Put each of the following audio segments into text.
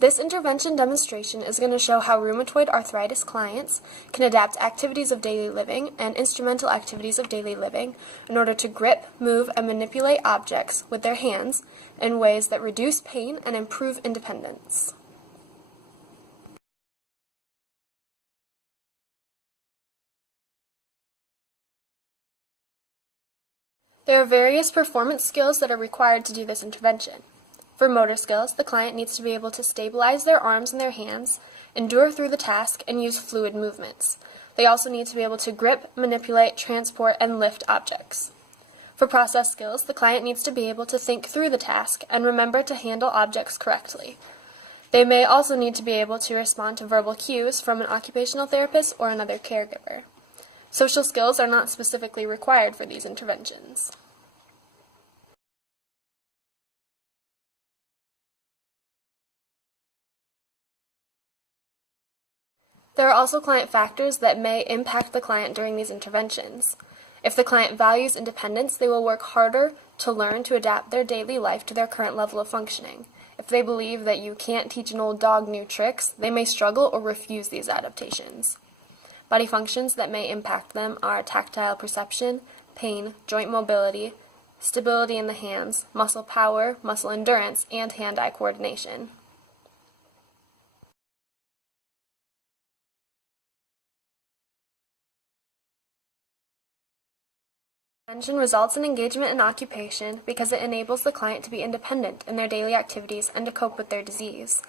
This intervention demonstration is going to show how rheumatoid arthritis clients can adapt activities of daily living and instrumental activities of daily living in order to grip, move, and manipulate objects with their hands in ways that reduce pain and improve independence. There are various performance skills that are required to do this intervention. For motor skills, the client needs to be able to stabilize their arms and their hands, endure through the task, and use fluid movements. They also need to be able to grip, manipulate, transport, and lift objects. For process skills, the client needs to be able to think through the task and remember to handle objects correctly. They may also need to be able to respond to verbal cues from an occupational therapist or another caregiver. Social skills are not specifically required for these interventions. There are also client factors that may impact the client during these interventions. If the client values independence, they will work harder to learn to adapt their daily life to their current level of functioning. If they believe that you can't teach an old dog new tricks, they may struggle or refuse these adaptations. Body functions that may impact them are tactile perception, pain, joint mobility, stability in the hands, muscle power, muscle endurance, and hand-eye coordination. Intervention results in engagement in occupation because it enables the client to be independent in their daily activities and to cope with their disease.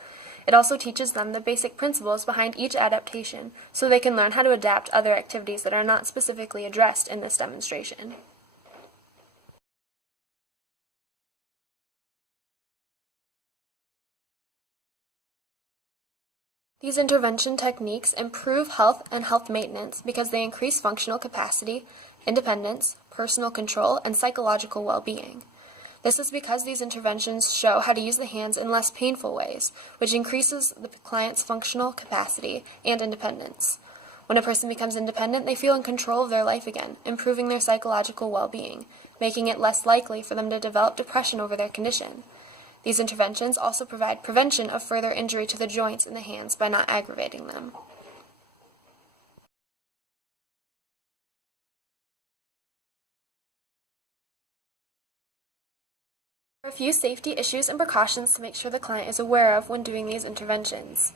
It also teaches them the basic principles behind each adaptation so they can learn how to adapt other activities that are not specifically addressed in this demonstration. These intervention techniques improve health and health maintenance because they increase functional capacity, independence, personal control, and psychological well-being. This is because these interventions show how to use the hands in less painful ways, which increases the client's functional capacity and independence. When a person becomes independent, they feel in control of their life again, improving their psychological well-being, making it less likely for them to develop depression over their condition. These interventions also provide prevention of further injury to the joints in the hands by not aggravating them. There are a few safety issues and precautions to make sure the client is aware of when doing these interventions.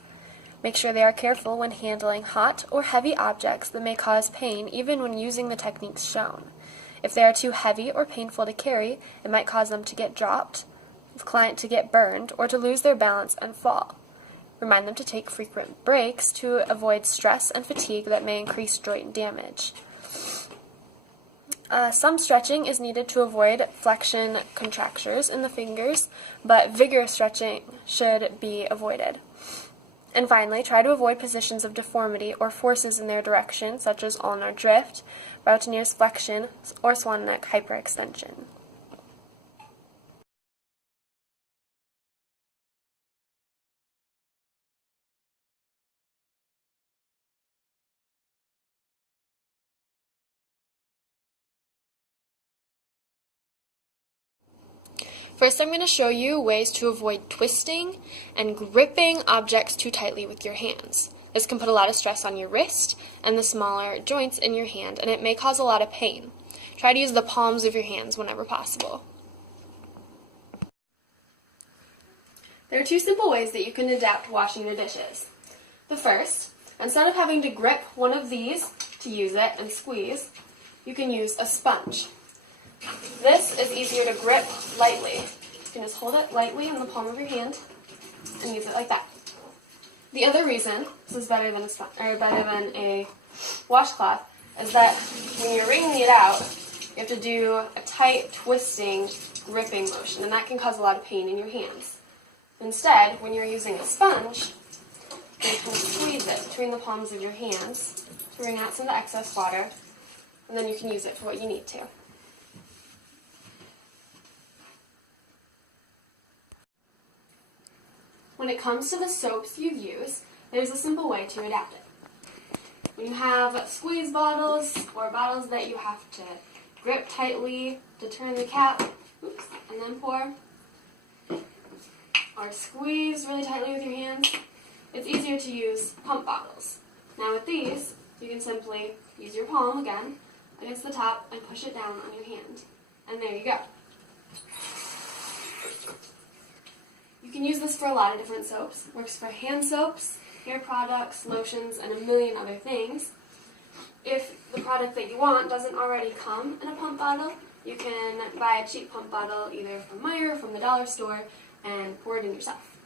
Make sure they are careful when handling hot or heavy objects that may cause pain even when using the techniques shown. If they are too heavy or painful to carry, it might cause them to get dropped, the client to get burned, or to lose their balance and fall. Remind them to take frequent breaks to avoid stress and fatigue that may increase joint damage. Some stretching is needed to avoid flexion contractures in the fingers, but vigorous stretching should be avoided. And finally, try to avoid positions of deformity or forces in their direction, such as ulnar drift, Boutonniere's flexion, or swan neck hyperextension. First, I'm going to show you ways to avoid twisting and gripping objects too tightly with your hands. This can put a lot of stress on your wrist and the smaller joints in your hand, and it may cause a lot of pain. Try to use the palms of your hands whenever possible. There are two simple ways that you can adapt washing the dishes. The first, instead of having to grip one of these to use it and squeeze, you can use a sponge. This is easier to grip lightly. You can just hold it lightly in the palm of your hand and use it like that. The other reason this is better than a washcloth is that when you're wringing it out, you have to do a tight, twisting, gripping motion, and that can cause a lot of pain in your hands. Instead, when you're using a sponge, you can squeeze it between the palms of your hands to wring out some of the excess water, and then you can use it for what you need to. When it comes to the soaps you use, there's a simple way to adapt it. When you have squeeze bottles or bottles that you have to grip tightly to turn the cap, and then pour, or squeeze really tightly with your hands, it's easier to use pump bottles. Now with these, you can simply use your palm again against the top and push it down on your hand. And there you go. You can use this for a lot of different soaps. Works for hand soaps, hair products, lotions, and a million other things. If the product that you want doesn't already come in a pump bottle, you can buy a cheap pump bottle either from Meijer or from the dollar store and pour it in yourself.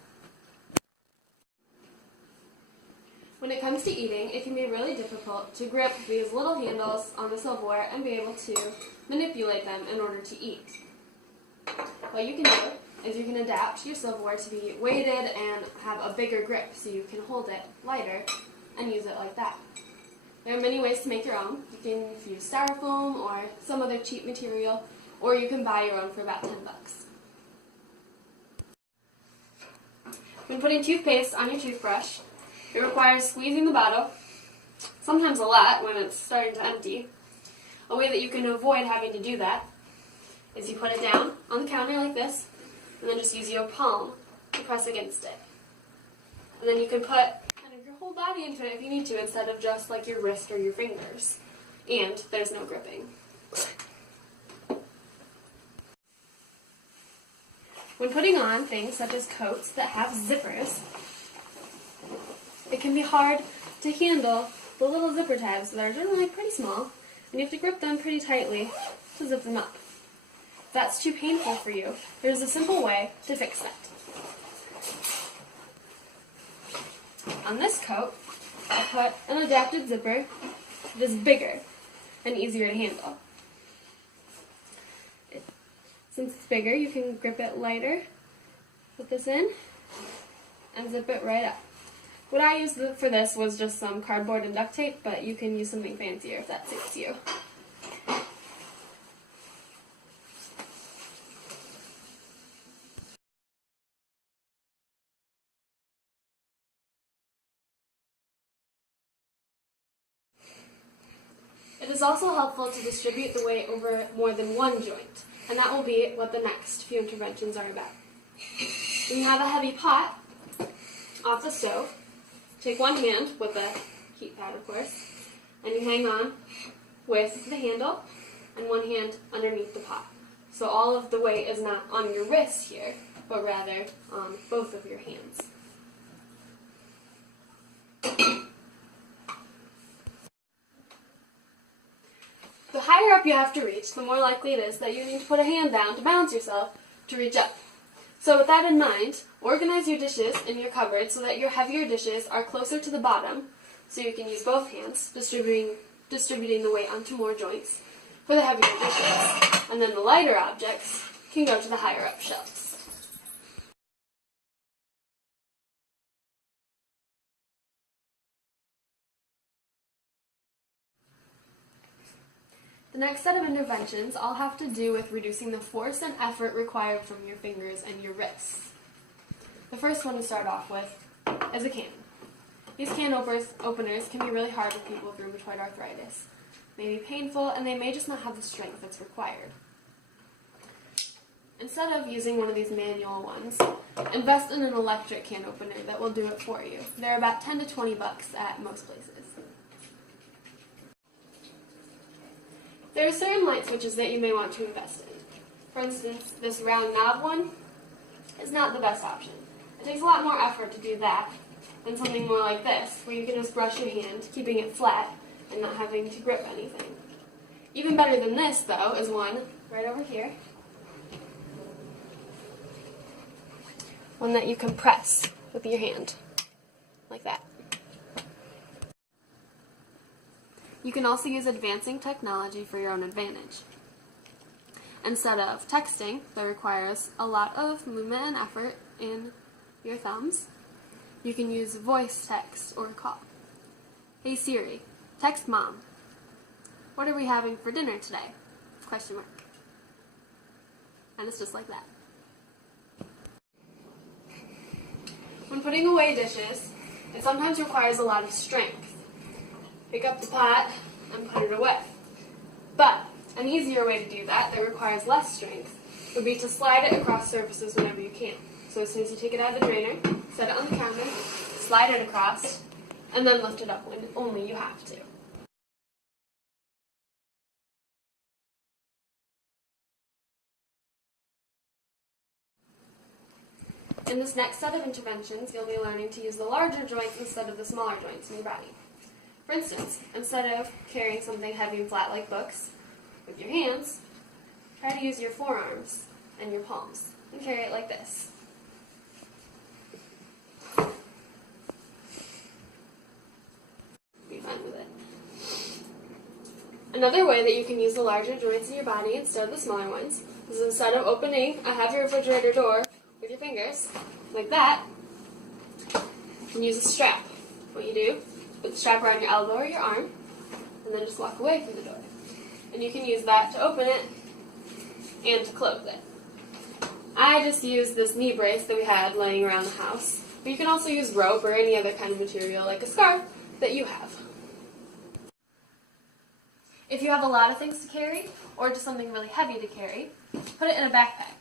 When it comes to eating, it can be really difficult to grip these little handles on the silverware and be able to manipulate them in order to eat. What you can do is you can adapt your silverware to be weighted and have a bigger grip so you can hold it lighter and use it like that. There are many ways to make your own. You can use styrofoam or some other cheap material, or you can buy your own for about $10. When putting toothpaste on your toothbrush, it requires squeezing the bottle, sometimes a lot when it's starting to empty. A way that you can avoid having to do that is you put it down on the counter like this, and then just use your palm to press against it. And then you can put kind of your whole body into it if you need to, instead of just like your wrist or your fingers. And there's no gripping. When putting on things such as coats that have zippers, it can be hard to handle the little zipper tabs that are generally pretty small, and you have to grip them pretty tightly to zip them up. If that's too painful for you, there's a simple way to fix that. On this coat, I put an adapted zipper that is bigger and easier to handle. Since it's bigger, you can grip it lighter, put this in, and zip it right up. What I used for this was just some cardboard and duct tape, but you can use something fancier if that suits you. It is also helpful to distribute the weight over more than one joint, and that will be what the next few interventions are about. When you have a heavy pot off the stove, take one hand with the heat pad, of course, and you hang on with the handle and one hand underneath the pot. So all of the weight is not on your wrist here, but rather on both of your hands. The higher up you have to reach, the more likely it is that you need to put a hand down to balance yourself to reach up. So with that in mind, organize your dishes in your cupboard so that your heavier dishes are closer to the bottom, so you can use both hands, distributing the weight onto more joints for the heavier dishes. And then the lighter objects can go to the higher up shelves. The next set of interventions all have to do with reducing the force and effort required from your fingers and your wrists. The first one to start off with is a can. These can openers can be really hard for people with rheumatoid arthritis. They may be painful, and they may just not have the strength that's required. Instead of using one of these manual ones, invest in an electric can opener that will do it for you. They're about $10 to $20 at most places. There are certain light switches that you may want to invest in. For instance, this round knob one is not the best option. It takes a lot more effort to do that than something more like this, where you can just brush your hand, keeping it flat and not having to grip anything. Even better than this, though, is one right over here. One that you can press with your hand, like that. You can also use advancing technology for your own advantage. Instead of texting, that requires a lot of movement and effort in your thumbs, you can use voice text or call. Hey Siri, text Mom. What are we having for dinner today? Question mark. And it's just like that. When putting away dishes, it sometimes requires a lot of strength. Pick up the pot and put it away. But an easier way to do that requires less strength would be to slide it across surfaces whenever you can. So as soon as you take it out of the drainer, set it on the counter, slide it across, and then lift it up when only you have to. In this next set of interventions, you'll be learning to use the larger joints instead of the smaller joints in your body. For instance, instead of carrying something heavy and flat like books with your hands, try to use your forearms and your palms and carry it like this. Be fine with it. Another way that you can use the larger joints in your body instead of the smaller ones is instead of opening a heavy refrigerator door with your fingers, like that, you can use a strap. What you do, put the strap around your elbow or your arm, and then just walk away from the door. And you can use that to open it and to close it. I just used this knee brace that we had laying around the house, but you can also use rope or any other kind of material like a scarf that you have. If you have a lot of things to carry, or just something really heavy to carry, put it in a backpack.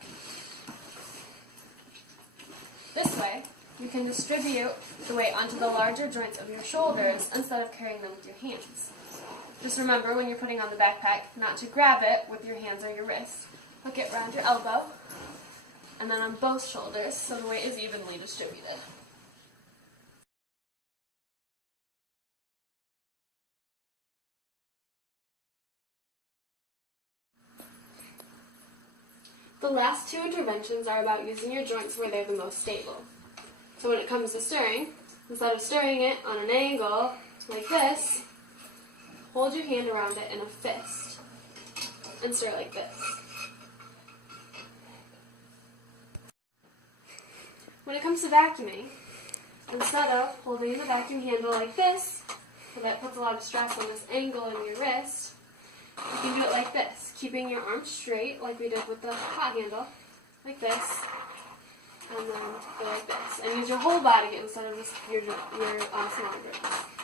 This way, you can distribute the weight onto the larger joints of your shoulders instead of carrying them with your hands. Just remember when you're putting on the backpack not to grab it with your hands or your wrist. Hook it around your elbow, and then on both shoulders so the weight is evenly distributed. The last two interventions are about using your joints where they're the most stable. So when it comes to stirring, instead of stirring it on an angle like this, hold your hand around it in a fist and stir like this. When it comes to vacuuming, instead of holding the vacuum handle like this, so that puts a lot of stress on this angle in your wrist, you can do it like this, keeping your arm straight like we did with the hot handle, like this, and then go like this. And use your whole body instead of just your smaller joints.